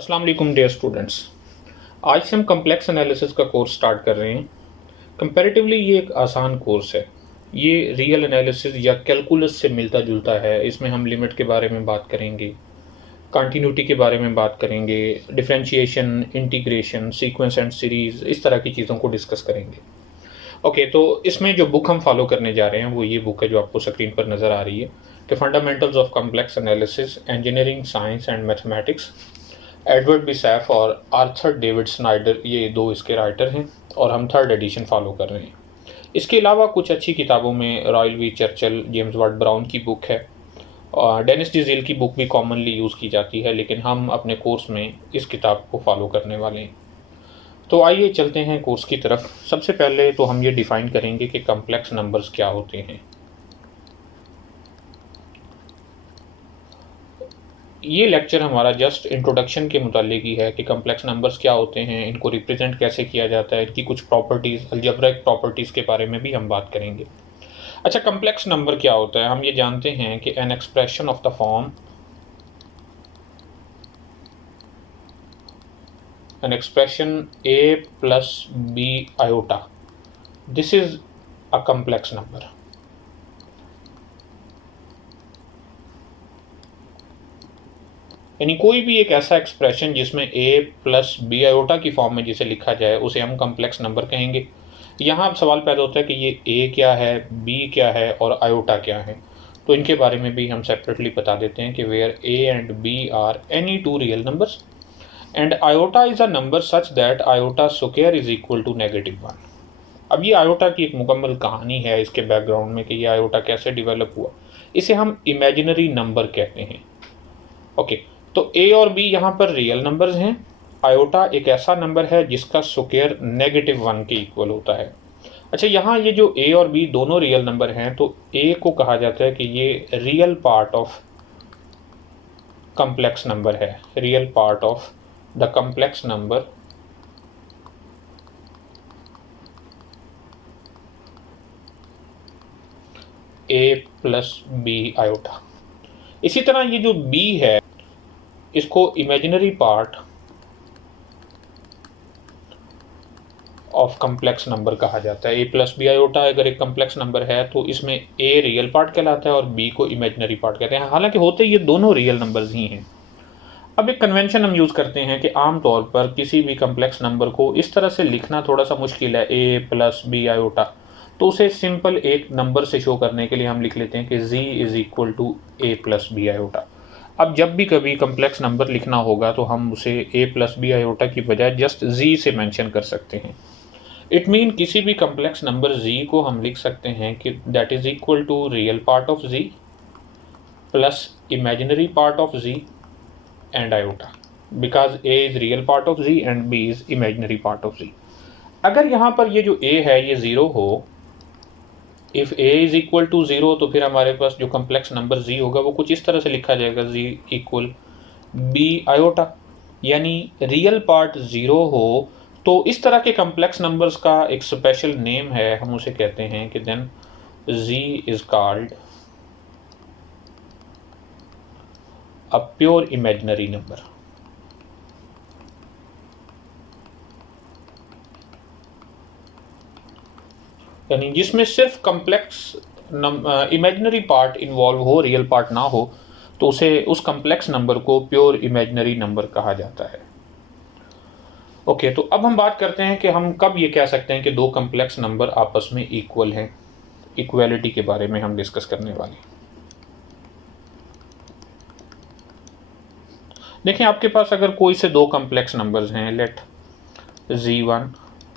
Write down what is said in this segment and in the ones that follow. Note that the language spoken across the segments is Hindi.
अस्सलाम वालेकुम डियर स्टूडेंट्स। आज से हम कम्प्लेक्स एनालिसिस का कोर्स स्टार्ट कर रहे हैं। कंपैरेटिवली ये एक आसान कोर्स है। ये रियल एनालिसिस या कैलकुलस से मिलता जुलता है। इसमें हम लिमिट के बारे में बात करेंगे, कंटिन्यूटी के बारे में बात करेंगे, differentiation, integration, sequence and series, इस तरह की चीज़ों को डिस्कस करेंगे। ओके, तो इसमें जो बुक हम फॉलो करने जा रहे हैं वो ये बुक है जो आपको स्क्रीन पर नज़र आ रही है कि fundamentals of complex analysis, engineering science and mathematics. Edward B Saff और आर्थर डेविड स्नाइडर, ये दो इसके राइटर हैं और हम थर्ड एडिशन फॉलो कर रहे हैं। इसके अलावा कुछ अच्छी किताबों में Royal V Churchill, James Ward Brown की बुक है और डेनिस डिजेल की बुक भी कॉमनली यूज़ की जाती है, लेकिन हम अपने कोर्स में इस किताब को फॉलो करने वाले हैं। तो आइए चलते हैं कोर्स की तरफ। सबसे पहले तो हम ये डिफ़ाइन करेंगे कि कम्प्लेक्स नंबर्स क्या होते हैं। ये लेक्चर हमारा जस्ट इंट्रोडक्शन के मुतालिक ही है कि कम्प्लेक्स नंबर्स क्या होते हैं, इनको रिप्रेजेंट कैसे किया जाता है, इनकी कुछ प्रॉपर्टीज़, अलजेब्रिक प्रॉपर्टीज़ के बारे में भी हम बात करेंगे। अच्छा, कम्प्लेक्स नंबर क्या होता है? हम ये जानते हैं कि an expression of the form, an expression a plus b iota, this is a complex number. यानी कोई भी एक ऐसा एक्सप्रेशन जिसमें a प्लस बी आयोटा की फॉर्म में जिसे लिखा जाए उसे हम कम्प्लेक्स नंबर कहेंगे। यहाँ अब सवाल पैदा होता है कि ये a क्या है, b क्या है और आयोटा क्या है। तो इनके बारे में भी हम सेपरेटली बता देते हैं कि where a and b are any two real numbers and iota is a number such that iota square is equal to -1। अब ये आयोटा की एक मुकम्मल कहानी है इसके बैकग्राउंड में कि ये आयोटा कैसे डेवलप हुआ। इसे हम इमेजिनरी नंबर कहते हैं। ओके, तो a और b यहाँ पर रियल नंबर्स हैं। आयोटा एक ऐसा नंबर है जिसका स्क्वायर -1 के इक्वल होता है। अच्छा, यहाँ ये जो a और b दोनों रियल नंबर हैं, तो a को कहा जाता है कि ये real part of complex number है, real part of the complex number a plus b iota. इसी तरह ये जो b है इसको imaginary part of complex number कहा जाता है। a प्लस बी आयोटा अगर एक कम्प्लेक्स नंबर है तो इसमें a रियल पार्ट कहलाता है और b को इमेजिनरी पार्ट कहते हैं। हालांकि होते ये दोनों रियल नंबर्स ही हैं। अब एक कन्वेंशन हम यूज़ करते हैं कि आम तौर पर किसी भी कम्प्लेक्स नंबर को इस तरह से लिखना थोड़ा सा मुश्किल है, a प्लस बी आयोटा, तो उसे सिंपल एक नंबर से शो करने के लिए हम लिख लेते हैं कि z is equal to a plus B iota. अब जब भी कभी कम्प्लेक्स नंबर लिखना होगा तो हम उसे a प्लस बी आयोटा की बजाय जस्ट z से मेंशन कर सकते हैं। इट मीन किसी भी कम्प्लेक्स नंबर z को हम लिख सकते हैं कि that is equal to real part of z plus imaginary part of z and iota, because a is real part of z and b is imaginary part of z। अगर यहाँ पर ये जो a है ये 0 हो, if a is equal to 0, तो फिर हमारे पास जो कम्प्लेक्स नंबर z होगा वो कुछ इस तरह से लिखा जाएगा, z इक्वल b आयोटा, यानी रियल पार्ट 0 हो। तो इस तरह के कम्प्लेक्स नंबर्स का एक स्पेशल नेम है, हम उसे कहते हैं कि then z is called a pure imaginary number. यानी जिसमें सिर्फ कम्प्लेक्स इमेजिनरी पार्ट इन्वॉल्व हो, रियल पार्ट ना हो, तो उसे उस कम्प्लेक्स नंबर को प्योर इमेजिनरी नंबर कहा जाता है। ओके, तो अब हम बात करते हैं कि हम कब ये कह सकते हैं कि दो कम्प्लेक्स नंबर आपस में इक्वल हैं। इक्वालिटी के बारे में हम डिस्कस करने वाले हैं। देखें, आपके पास अगर कोई से दो कम्प्लेक्स नंबर्स हैं, let z1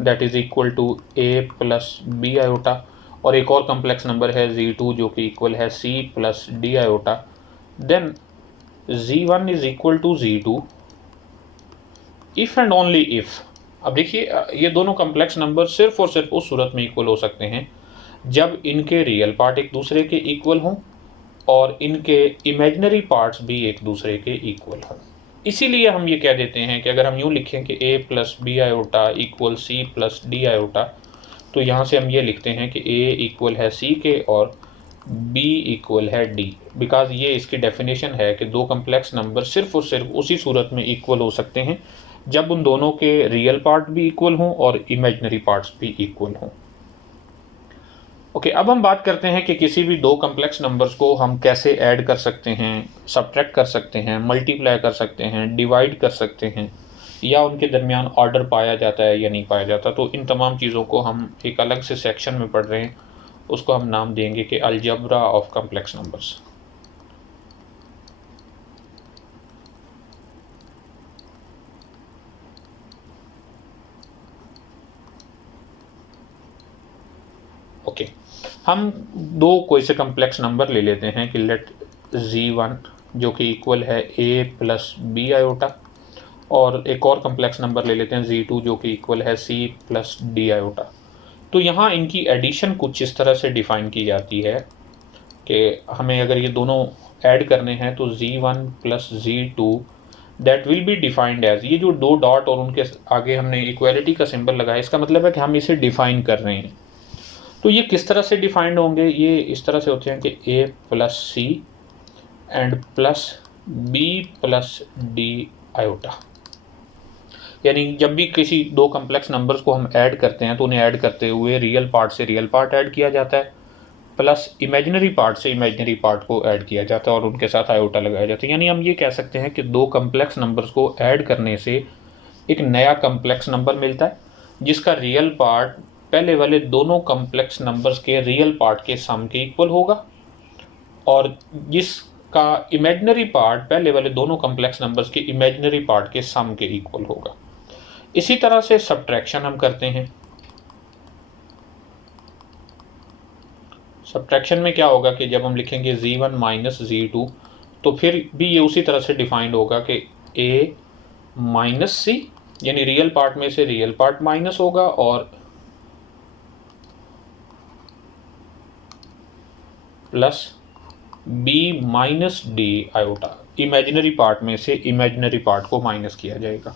that is equal to a plus B iota और एक और कम्प्लेक्स नंबर है z2 जो कि इक्वल है c plus d iota, then z1 is equal to z2 if and only if. अब देखिए, ये दोनों कम्प्लेक्स नंबर सिर्फ और सिर्फ उस सूरत में इक्वल हो सकते हैं जब इनके रियल पार्ट एक दूसरे के इक्वल हों और इनके इमेजिनरी पार्ट्स भी एक दूसरे के इक्वल हों। इसीलिए हम ये कह देते हैं कि अगर हम यूँ लिखें कि a plus B iota equal c plus d iota, तो यहाँ से हम ये लिखते हैं कि a इक्वल है c के और b इक्वल है d, बिकॉज ये इसकी डेफिनेशन है कि दो कम्प्लेक्स नंबर सिर्फ और सिर्फ उसी सूरत में इक्वल हो सकते हैं जब उन दोनों के रियल पार्ट भी इक्वल हों और इमेजिनरी पार्ट्स भी इक्वल हों। ओके, अब हम बात करते हैं कि किसी भी दो कम्प्लेक्स नंबर्स को हम कैसे ऐड कर सकते हैं, सब्ट्रैक्ट कर सकते हैं, मल्टीप्लाई कर सकते हैं, डिवाइड कर सकते हैं, या उनके दरमियान ऑर्डर पाया जाता है या नहीं पाया जाता। तो इन तमाम चीज़ों को हम एक अलग से सेक्शन में पढ़ रहे हैं, उसको हम नाम देंगे कि algebra of complex numbers. Okay, हम दो कोई से कम्प्लेक्स नंबर ले लेते हैं कि लेट z1 जो कि इक्वल है a प्लस बी आयोटा, और एक और कम्प्लेक्स नंबर ले लेते हैं z2 जो कि इक्वल है c प्लस डी आयोटा। तो यहाँ इनकी एडिशन कुछ इस तरह से डिफ़ाइन की जाती है कि हमें अगर ये दोनों ऐड करने हैं तो z1 plus z2 that will be defined as, ये जो दो डॉट और उनके आगे हमने इक्वालिटी का सिंबल लगाया, इसका मतलब है कि हम इसे डिफ़ाइन कर रहे हैं। तो ये किस तरह से डिफाइंड होंगे, ये इस तरह से होते हैं कि a plus c and plus b plus d iota. यानी जब भी किसी दो कम्प्लेक्स नंबर्स को हम ऐड करते हैं तो उन्हें ऐड करते हुए रियल पार्ट से रियल पार्ट ऐड किया जाता है, प्लस इमेजिनरी पार्ट से इमेजिनरी पार्ट को ऐड किया जाता है और उनके साथ आयोटा लगाया जाता है। यानी हम ये कह सकते हैं कि दो कम्प्लेक्स नंबर्स को ऐड करने से एक नया कम्प्लेक्स नंबर मिलता है जिसका रियल पार्ट पहले वाले दोनों कम्प्लेक्स नंबर्स के रियल पार्ट के सम के इक्वल होगा, और जिसका इमेजिनरी पार्ट पहले वाले दोनों कम्प्लेक्स नंबर्स के इमेजिनरी पार्ट के सम के इक्वल होगा। इसी तरह से सब्ट्रैक्शन हम करते हैं। सब्ट्रैक्शन में क्या होगा कि जब हम लिखेंगे z1 माइनस z2 तो फिर भी ये उसी तरह से डिफाइंड होगा कि a माइनस सी, यानी रियल पार्ट में से रियल पार्ट माइनस होगा, और plus b minus d iota, imaginary part में से इमेजिनरी पार्ट को माइनस किया जाएगा।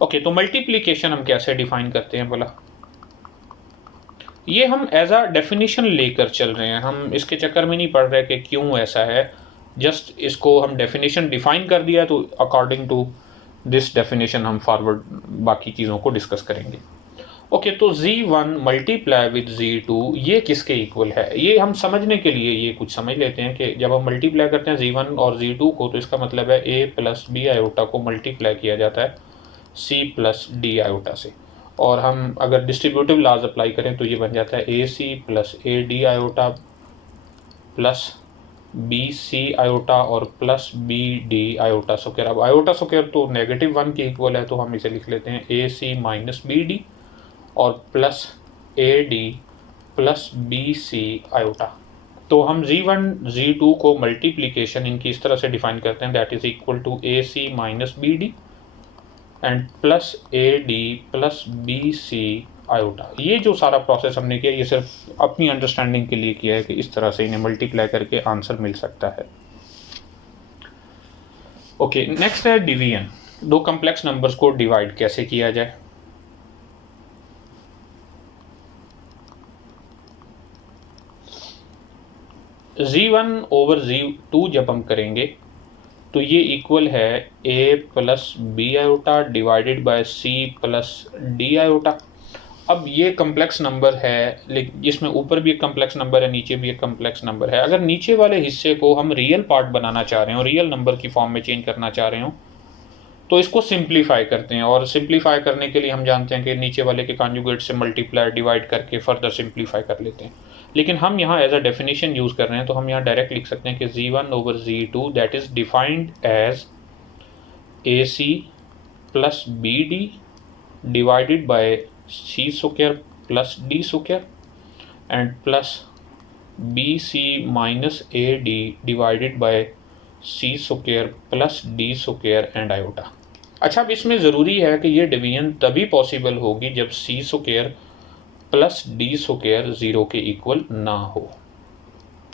ओके, तो मल्टीप्लिकेशन हम कैसे डिफाइन करते हैं बोला, ये हम एज अ डेफिनेशन लेकर चल रहे हैं, हम इसके चक्कर में नहीं पड़ रहे कि क्यों ऐसा है, जस्ट इसको हम डेफिनेशन डिफाइन कर दिया तो अकॉर्डिंग टू दिस डेफिनेशन हम फॉरवर्ड बाकी चीज़ों को डिस्कस करेंगे। ओके, तो z1 मल्टीप्लाई विद z2 ये किसके इक्वल है, ये हम समझने के लिए ये कुछ समझ लेते हैं कि जब हम मल्टीप्लाई करते हैं z1 और z2 को तो इसका मतलब है a प्लस बी आयोटा को मल्टीप्लाई किया जाता है c प्लस डी आयोटा से, और हम अगर डिस्ट्रीब्यूटिव लॉज अप्लाई करें तो ये बन जाता है A C plus A D iota plus B C iota और plus B D iota square. अब आयोटा स्क्वायर तो -1 के इक्वल है, तो हम इसे लिख लेते हैं a c minus b d और प्लस ए d plus B C iota. तो हम z1 z2 को मल्टीप्लिकेशन इनकी इस तरह से डिफाइन करते हैं, that is equal to a c minus b d and plus A d plus B C iota. ये जो सारा प्रोसेस हमने किया ये सिर्फ अपनी अंडरस्टैंडिंग के लिए किया है कि इस तरह से इन्हें मल्टीप्लाई करके आंसर मिल सकता है। ओके, नेक्स्ट है डिवीजन, दो कम्प्लेक्स नंबर्स को डिवाइड कैसे किया जाए। z1 ओवर z2 जब हम करेंगे तो ये इक्वल है a plus B iota divided by c plus d iota. अब ये कम्प्लेक्स नंबर है, लेकिन जिसमें ऊपर भी एक कम्प्लेक्स नंबर है, नीचे भी एक कम्प्लेक्स नंबर है। अगर नीचे वाले हिस्से को हम रियल पार्ट बनाना चाह रहे हो, रियल नंबर की फॉर्म में चेंज करना चाह रहे हो, तो इसको सिंप्लीफाई करते हैं, और सिंप्लीफाई करने के लिए हम जानते हैं कि नीचे वाले के कॉन्जुगेट से मल्टीप्लाई डिवाइड करके फर्दर सिंप्लीफाई कर लेते हैं। लेकिन हम यहाँ एज अ डेफिनेशन यूज़ कर रहे हैं, तो हम यहाँ डायरेक्ट लिख सकते हैं कि z1 over z2 that is defined as a C plus B d divided by c square plus d square and plus B c minus a d divided by c square plus d square and iota. अच्छा, अब इसमें ज़रूरी है कि ये डिवीजन तभी पॉसिबल होगी जब सी स्क्वायर प्लस डी स्क्वायर 0 के इक्वल ना हो,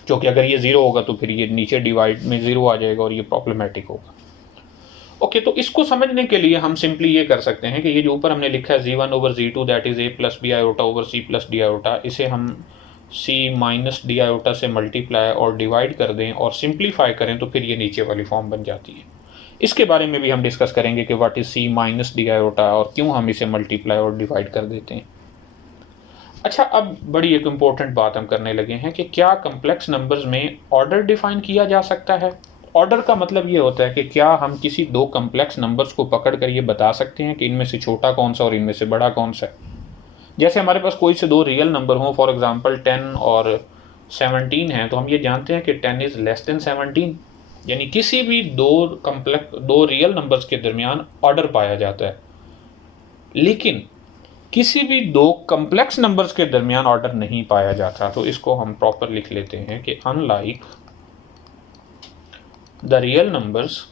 क्योंकि अगर ये 0 होगा तो फिर ये नीचे डिवाइड में 0 आ जाएगा और ये प्रॉब्लमेटिक होगा। ओके, तो इसको समझने के लिए हम सिंपली ये कर सकते हैं कि ये जो ऊपर हमने लिखा है z1 over z2 that is a plus B iota over c plus d iota, इसे हम सी माइनस डी आयोटा से मल्टीप्लाई और डिवाइड कर दें और सिंप्लीफाई करें तो फिर ये नीचे वाली फॉर्म बन जाती है। इसके बारे में भी हम डिस्कस करेंगे कि what is c minus d iota और क्यों हम इसे मल्टीप्लाई और डिवाइड कर देते हैं। अच्छा, अब बड़ी एक इम्पोर्टेंट बात हम करने लगे हैं कि क्या कम्प्लेक्स नंबर्स में ऑर्डर डिफाइन किया जा सकता है। ऑर्डर का मतलब ये होता है कि क्या हम किसी दो कम्प्लेक्स नंबर्स को पकड़ कर ये बता सकते हैं कि इनमें से छोटा कौन सा और इनमें से बड़ा कौन सा है। जैसे हमारे पास कोई से दो रियल नंबर हों, फॉर एग्जांपल 10 और 17 है, तो हम ये जानते हैं कि 10 इज़ लेस देन 17, यानी किसी भी दो रियल नंबर्स के दरमियान ऑर्डर पाया जाता है। लेकिन किसी भी दो कम्प्लेक्स नंबर्स के दरमियान ऑर्डर नहीं पाया जाता। तो इसको हम प्रॉपर लिख लेते हैं कि unlike the real numbers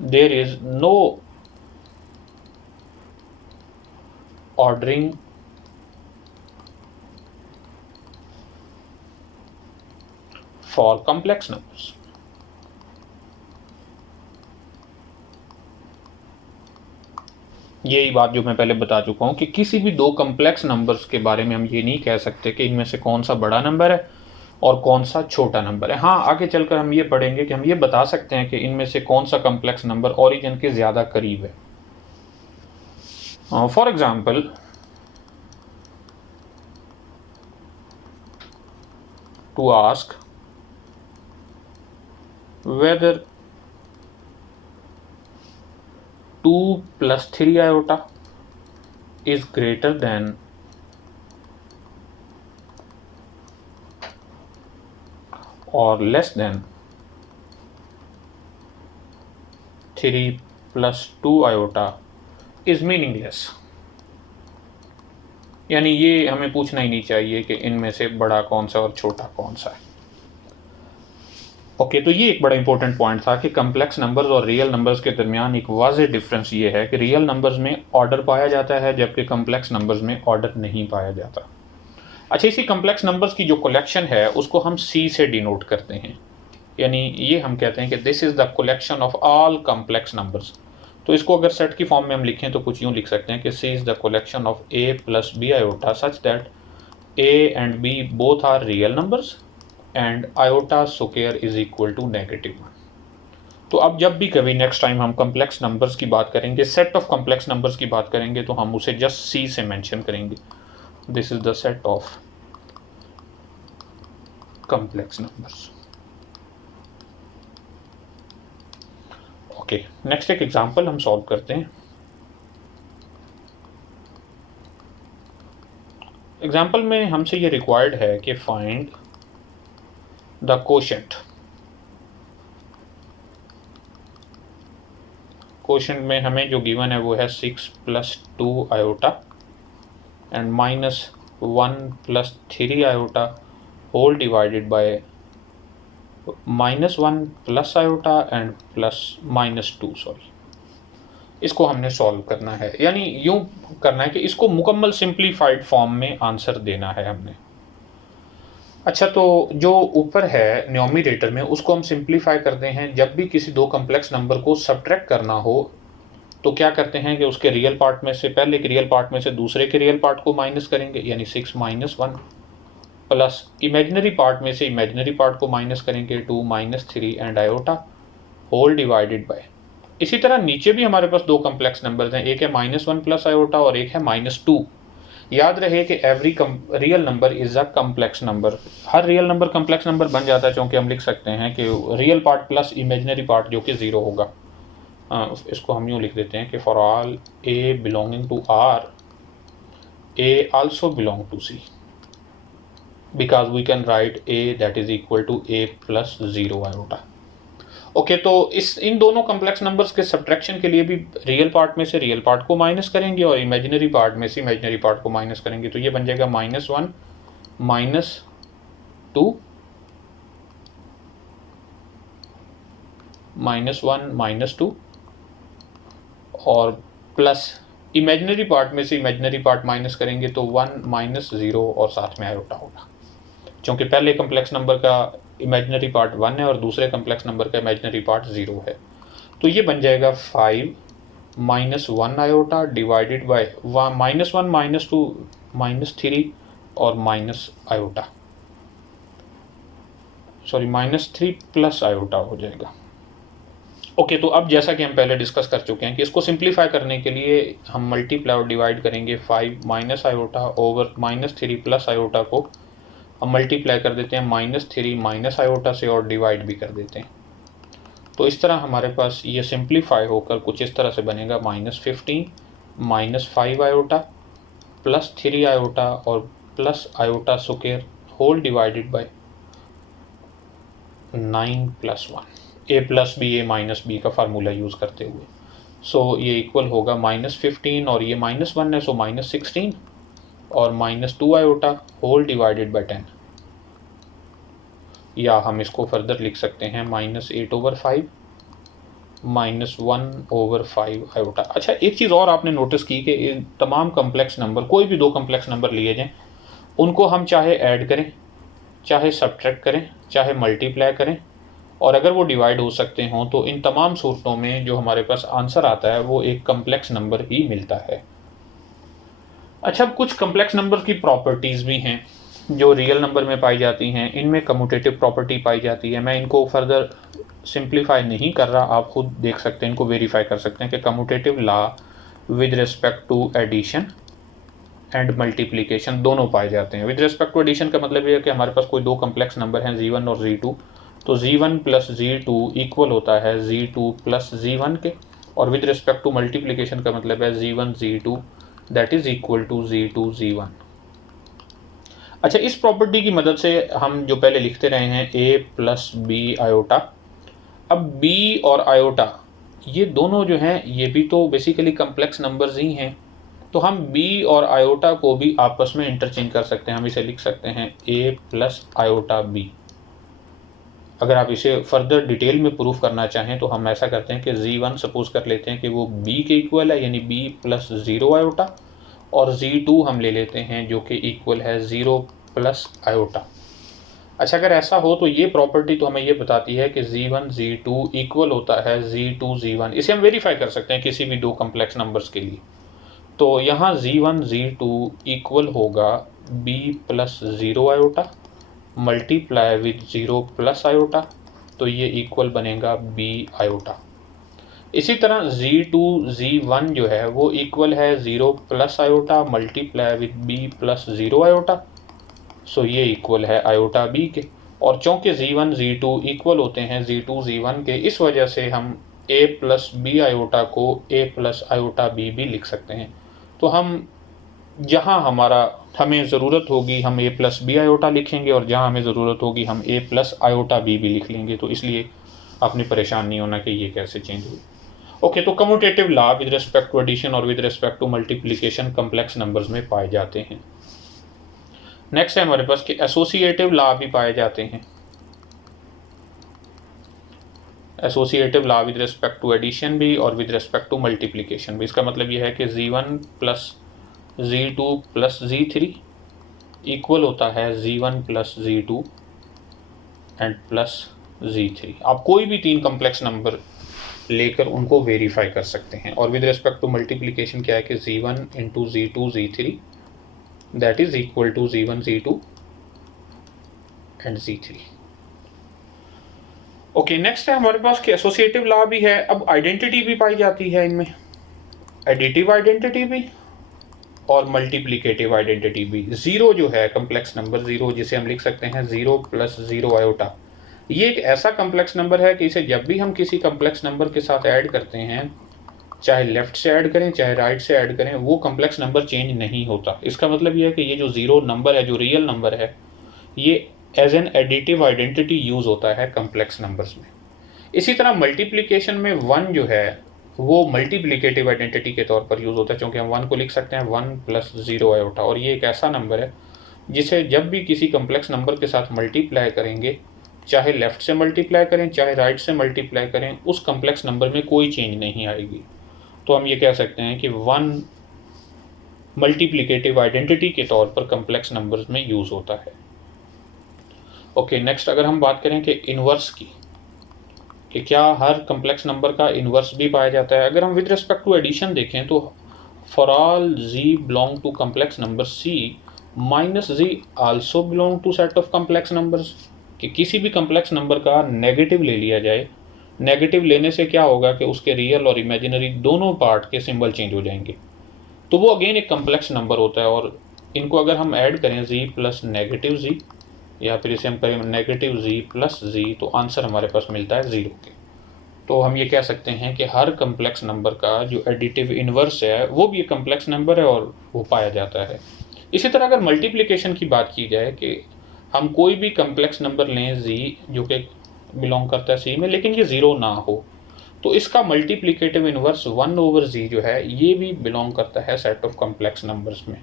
there is no ordering for complex numbers। यही बात जो मैं पहले बता चुका हूं कि किसी भी दो कम्प्लेक्स नंबर्स के बारे में हम ये नहीं कह सकते कि इनमें से कौन सा बड़ा नंबर है और कौन सा छोटा नंबर है। हाँ, आगे चलकर हम ये पढ़ेंगे कि हम ये बता सकते हैं कि इनमें से कौन सा कम्प्लेक्स नंबर ओरिजिन के ज़्यादा करीब है। For example, to ask whether 2 plus 3 iota is greater than or less than 3 plus 2 iota is meaningless। यानी ये हमें पूछना ही नहीं चाहिए कि इनमें से बड़ा कौन सा और छोटा कौन सा है। ओके, तो ये एक बड़ा इंपॉर्टेंट पॉइंट था कि कम्प्लेक्स नंबर्स और रियल नंबर्स के दरमियान एक वाज़ेह डिफरेंस ये है कि रियल नंबर्स में ऑर्डर पाया जाता है जबकि कम्प्लेक्स नंबर्स में ऑर्डर नहीं पाया जाता। अच्छा, इसी कम्प्लेक्स नंबर्स की जो कलेक्शन है उसको हम सी से डिनोट करते हैं, यानी ये हम कहते हैं कि this is the collection of all complex numbers. तो इसको अगर सेट की फॉर्म में हम लिखें तो कुछ यूँ लिख सकते हैं कि C is the collection of A plus B iota such that A and B both are real numbers and iota square is equal to -1। तो अब जब भी कभी नेक्स्ट टाइम हम कम्प्लेक्स नंबर्स की बात करेंगे, सेट ऑफ कम्प्लेक्स नंबर्स की बात करेंगे, तो हम उसे जस्ट सी से मेंशन करेंगे। This is the set of complex numbers. Okay, next एक एग्जांपल हम सॉल्व करते हैं। एग्जांपल में हमसे ये रिक्वायर्ड है कि फाइंड द कोशेंट। कोशेंट में हमें जो गिवन है वो है 6 + 2 iota and -1 + 3 iota whole divided by -1 + iota and +-2। Sorry, इसको हमने सॉल्व करना है, यानी यूं करना है कि इसको मुकम्मल सिंप्लीफाइड फॉर्म में आंसर देना है हमने। अच्छा, तो जो ऊपर है न्यूमरेटर में उसको हम सिंप्लीफाई करते हैं। जब भी किसी दो कम्प्लेक्स नंबर को सब्ट्रैक्ट करना हो तो क्या करते हैं कि उसके रियल पार्ट में से पहले के रियल पार्ट में से दूसरे के रियल पार्ट को माइनस करेंगे, यानी 6 - 1 प्लस इमेजिनरी पार्ट में से इमेजिनरी पार्ट को माइनस करेंगे 2 - 3 and iota whole divided by. इसी तरह नीचे भी हमारे पास दो कम्प्लेक्स नंबर्स हैं, एक है -1 + आयोटा और एक है -2। याद रहे कि every real number is a complex number. Her real number complex number बन जाता है, क्योंकि हम लिख सकते हैं कि real part plus imaginary part जो कि 0 होगा। इसको हम यूँ लिख देते हैं कि for all a belonging to R a also belong to C, because we can write a that is equal to a plus 0 iota. Okay, तो इन दोनों कम्प्लेक्स नंबर्स के सब्ट्रैक्शन के लिए भी रियल पार्ट में से रियल पार्ट को माइनस करेंगे और इमेजिनरी पार्ट में से इमेजिनरी पार्ट को माइनस करेंगे। तो ये बन जाएगा -1 - 2 -1 - 2 और प्लस इमेजिनरी पार्ट में से इमेजिनरी पार्ट माइनस करेंगे तो 1 - 0 और साथ में आयोटा होगा, क्योंकि पहले कम्प्लेक्स नंबर का इमेजिनरी पार्ट 1 है और दूसरे कम्प्लेक्स नंबर का इमेजिनरी पार्ट 0 है। तो ये बन जाएगा 5 -1 आयोटा डिवाइडेड बाय -1 -2 -3 और minus iota, sorry -3 plus iota हो जाएगा। ओके, तो अब जैसा कि हम पहले डिस्कस कर चुके हैं कि इसको सिंप्लीफाई करने के लिए हम मल्टीप्लाई और डिवाइड करेंगे 5 minus iota over -3 plus iota को हम मल्टीप्लाई कर देते हैं -3 माइनस आयोटा से और डिवाइड भी कर देते हैं। तो इस तरह हमारे पास ये सिंप्लीफाई होकर कुछ इस तरह से बनेगा -15 -5 आयोटा प्लस 3 आयोटा और plus iota square whole divided by 9 + 1 a plus b a minus b का फार्मूला यूज़ करते हुए। सो ये इक्वल होगा -15 और ये -1 है, सो -16 और -2 आयोटा होल डिवाइडेड बाय 10, या हम इसको फर्दर लिख सकते हैं -8/5 -1/5 आयोटा। अच्छा, एक चीज़ और आपने नोटिस की कि तमाम कम्प्लेक्स नंबर, कोई भी दो कम्प्लेक्स नंबर लिए जाएँ, उनको हम चाहे ऐड करें, चाहे सब्ट्रैक्ट करें, चाहे मल्टीप्लाई करें, और अगर वो डिवाइड हो सकते हों तो इन तमाम सूरतों में जो हमारे पास आंसर आता है वो एक कम्प्लेक्स नंबर ही मिलता है। अच्छा, अब कुछ कम्प्लेक्स नंबर की प्रॉपर्टीज़ भी हैं जो रियल नंबर में पाई जाती हैं। इनमें कम्यूटेटिव प्रॉपर्टी पाई जाती है। मैं इनको फर्दर सिंप्लीफाई नहीं कर रहा, आप खुद देख सकते हैं, इनको वेरीफाई कर सकते हैं कि commutative law with respect to addition and multiplication दोनों पाए जाते हैं। विद रिस्पेक्ट टू एडिशन का मतलब ये है कि हमारे पास कोई दो कम्प्लेक्स नंबर हैं Z1 और Z2, तो Z1 + Z2 इक्वल होता है Z2 + Z1 के, और विद रिस्पेक्ट टू मल्टीप्लिकेशन का मतलब है Z1 Z2 that is equal to Z2 Z1। अच्छा, इस प्रॉपर्टी की मदद से हम जो पहले लिखते रहे हैं a + b आयोटा, अब b और आयोटा ये दोनों जो हैं ये भी तो बेसिकली कम्प्लेक्स नंबर्स ही हैं, तो हम b और आयोटा को भी आपस में इंटरचेंज कर सकते हैं। हम इसे लिख सकते हैं a + आयोटा b। अगर आप इसे फर्दर डिटेल में प्रूफ करना चाहें तो हम ऐसा करते हैं कि Z1 सपोज कर लेते हैं कि वो b के इक्वल है, यानी b + 0 आयोटा, और Z2 हम ले लेते हैं जो कि इक्वल है 0 + आयोटा। अच्छा, अगर ऐसा हो तो ये प्रॉपर्टी तो हमें ये बताती है कि Z1 Z2 इक्वल होता है Z2 Z1। इसे हम वेरीफाई कर सकते हैं किसी भी दो कम्प्लेक्स नंबर्स के लिए। तो यहाँ Z1 Z2 इक्वल होगा b + 0 iota multiply with 0 + iota, तो ये इक्वल बनेगा b आयोटा। इसी तरह Z2 Z1 जो है वो इक्वल है 0 + iota multiply with b + 0 iota, so ये इक्वल है आयोटा b के। और चूँकि Z1 Z2 इक्वल होते हैं Z2 Z1 के, इस वजह से हम a + b आयोटा को a + आयोटा b भी लिख सकते हैं। तो हम जहाँ हमें ज़रूरत होगी हम a + b आयोटा लिखेंगे, और जहाँ हमें ज़रूरत होगी हम a + आयोटा b भी लिख लेंगे। तो इसलिए आपने परेशान नहीं होना कि ये कैसे चेंज हुई। ओके, तो commutative law with respect to addition और with respect to multiplication complex numbers में पाए जाते हैं। नेक्स्ट है हमारे पास कि एसोसिएटिव लॉ भी पाए जाते हैं। Associative law with respect to addition भी और विद रिस्पेक्ट टू मल्टीप्लिकेशन भी। इसका मतलब यह है कि Z1 + Z2 + Z3 इक्वल होता है Z1 + Z2 and plus Z3। आप कोई भी तीन कम्प्लेक्स नंबर लेकर उनको वेरीफाई कर सकते हैं। और विद रिस्पेक्ट टू मल्टीप्लिकेशन क्या है कि Z1 × Z2 Z3 that is equal to Z1 Z2 and Z3। Okay, next है हमारे पास कि एसोसिएटिव लॉ भी है। अब आइडेंटिटी भी पाई जाती है इनमें, एडिटिव आइडेंटिटी भी और मल्टीप्लिकेटिव आइडेंटिटी भी। जीरो जो है कम्प्लेक्स नंबर जीरो, जिसे हम लिख सकते हैं 0 + 0 आयोटा, ये एक ऐसा कम्प्लेक्स नंबर है कि इसे जब भी हम किसी कम्प्लेक्स नंबर के साथ ऐड करते हैं, चाहे लेफ्ट से ऐड करें चाहे राइट से ऐड करें, वो कम्प्लेक्स नंबर चेंज नहीं होता। इसका मतलब ये है कि ये जो जीरो नंबर है, जो रियल नंबर है, ये as an additive identity use होता है कम्प्लेक्स नंबर्स में। इसी तरह मल्टीप्लिकेशन में 1 जो है वो मल्टीप्लिकेटिव आइडेंटिटी के तौर पर यूज़ होता है, क्योंकि हम 1 को लिख सकते हैं 1 + 0 आयोटा, और ये एक ऐसा नंबर है जिसे जब भी किसी कम्प्लेक्स नंबर के साथ मल्टीप्लाई करेंगे, चाहे लेफ़्ट से मल्टीप्लाई करें चाहे राइट से मल्टीप्लाई करें, उस कम्प्लेक्स नंबर में कोई चेंज नहीं आएगी। तो हम ये कह सकते हैं कि 1 मल्टीप्लिकेटिव आइडेंटिटी के तौर पर कम्प्लेक्स नंबर्स में यूज़ होता है। ओके, नेक्स्ट अगर हम बात करें कि इन्वर्स की, कि क्या हर कम्प्लेक्स नंबर का इन्वर्स भी पाया जाता है। अगर हम विद रिस्पेक्ट टू एडिशन देखें तो for all z belong to complex number c minus z also belong to set of complex numbers, कि किसी भी कम्प्लेक्स नंबर का नेगेटिव ले लिया जाए, नेगेटिव लेने से क्या होगा कि उसके रियल और इमेजिनरी दोनों पार्ट के सिंबल चेंज हो जाएंगे, तो वो अगेन एक कम्प्लेक्स नंबर होता है। और इनको अगर हम ऐड करें z प्लस नेगेटिव z या फिर इसे हम करें नेगेटिव z प्लस z, तो आंसर हमारे पास मिलता है 0 के। तो हम ये कह सकते हैं कि हर कम्प्लेक्स नंबर का जो एडिटिव इन्वर्स है वो भी एक कम्प्लेक्स नंबर है और वो पाया जाता है। इसी तरह अगर मल्टीप्लिकेशन की बात की जाए कि हम कोई भी कम्प्लेक्स नंबर लें z जो कि बिलोंग करता है c में, लेकिन ये 0 ना हो, तो इसका मल्टीप्लिकेटिव इन्वर्स 1/z जो है ये भी बिलोंग करता है सेट ऑफ कम्प्लेक्स नंबर्स में।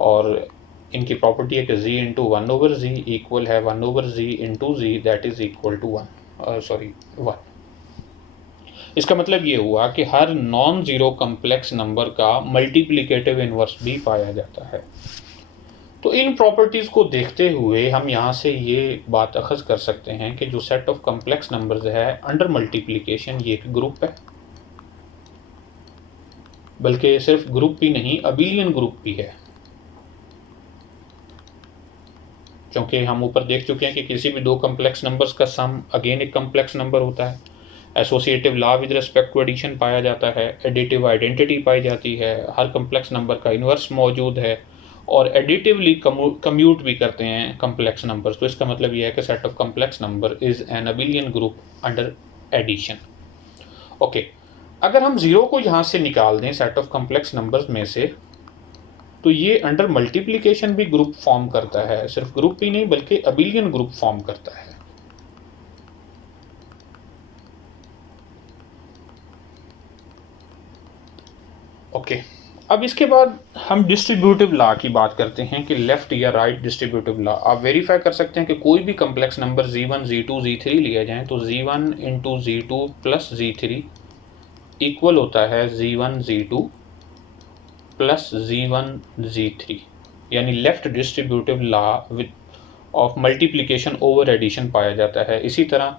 और इनकी प्रॉपर्टी है कि z इंटू 1/z इक्वल है 1/z into z that is equal to 1। इसका मतलब ये हुआ कि हर नॉन ज़ीरो कम्प्लेक्स नंबर का मल्टीप्लिकेटिव इन्वर्स भी पाया जाता है। तो इन प्रॉपर्टीज़ को देखते हुए हम यहाँ से ये बात अखज़ कर सकते हैं कि जो सेट ऑफ कम्प्लेक्स नंबर्स है अंडर मल्टीप्लिकेशन ये एक ग्रुप है, बल्कि सिर्फ ग्रुप ही नहीं अबिलियन ग्रुप भी है, क्योंकि हम ऊपर देख चुके हैं कि किसी भी दो कम्प्लेक्स नंबर्स का सम अगेन एक कम्प्लेक्स नंबर होता है। Associative law with respect to addition पाया जाता है, एडिटिव आइडेंटिटी पाई जाती है, हर कम्प्लेक्स नंबर का इन्वर्स मौजूद है और एडिटिवली कम्यूट भी करते हैं कम्प्लेक्स नंबर्स। तो इसका मतलब यह है कि set of complex number is an abelian group under addition. Okay, अगर हम 0 को यहाँ से निकाल दें सेट ऑफ कम्प्लेक्स नंबर्स में से, तो ये अंडर मल्टीप्लिकेशन भी ग्रुप फॉर्म करता है, सिर्फ ग्रुप ही नहीं बल्कि अबिलियन ग्रुप फॉर्म करता है। ओके, अब इसके बाद हम डिस्ट्रीब्यूटिव लॉ की बात करते हैं कि लेफ्ट या राइट डिस्ट्रीब्यूटिव लॉ। आप वेरीफाई कर सकते हैं कि कोई भी complex number z1 z2 z3 लिया जाए तो z1 into z2 plus z3 equal होता है z1 z2 plus z1 z3, यानी left distributive law with of multiplication over addition पाया जाता है। इसी तरह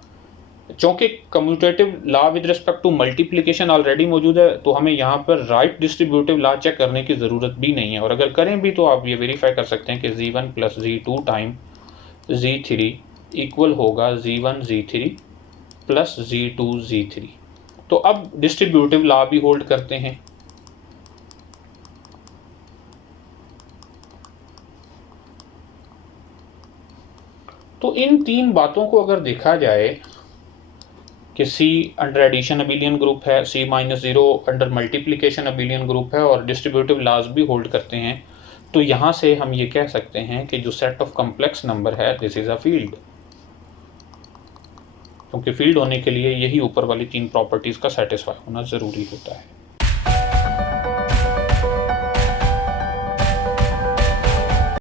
चूँकि commutative law with respect to multiplication already मौजूद है, तो हमें यहाँ पर राइट डिस्ट्रीब्यूटिव लॉ चेक करने की ज़रूरत भी नहीं है, और अगर करें भी तो आप ये वेरीफाई कर सकते हैं कि z1 plus z2 time z3 equal होगा z1 z3 plus z2 z3। तो अब डिस्ट्रीब्यूटिव लॉ भी होल्ड करते हैं। तो इन तीन बातों को अगर देखा जाए कि C under addition abelian group है, C minus 0 under multiplication abelian group है और डिस्ट्रीब्यूटिव लॉज भी होल्ड करते हैं, तो यहाँ से हम ये कह सकते हैं कि जो सेट ऑफ कम्प्लेक्स नंबर है दिस इज़ अ फील्ड, क्योंकि फील्ड होने के लिए यही ऊपर वाली तीन प्रॉपर्टीज़ का सेटिस्फाई होना ज़रूरी होता है।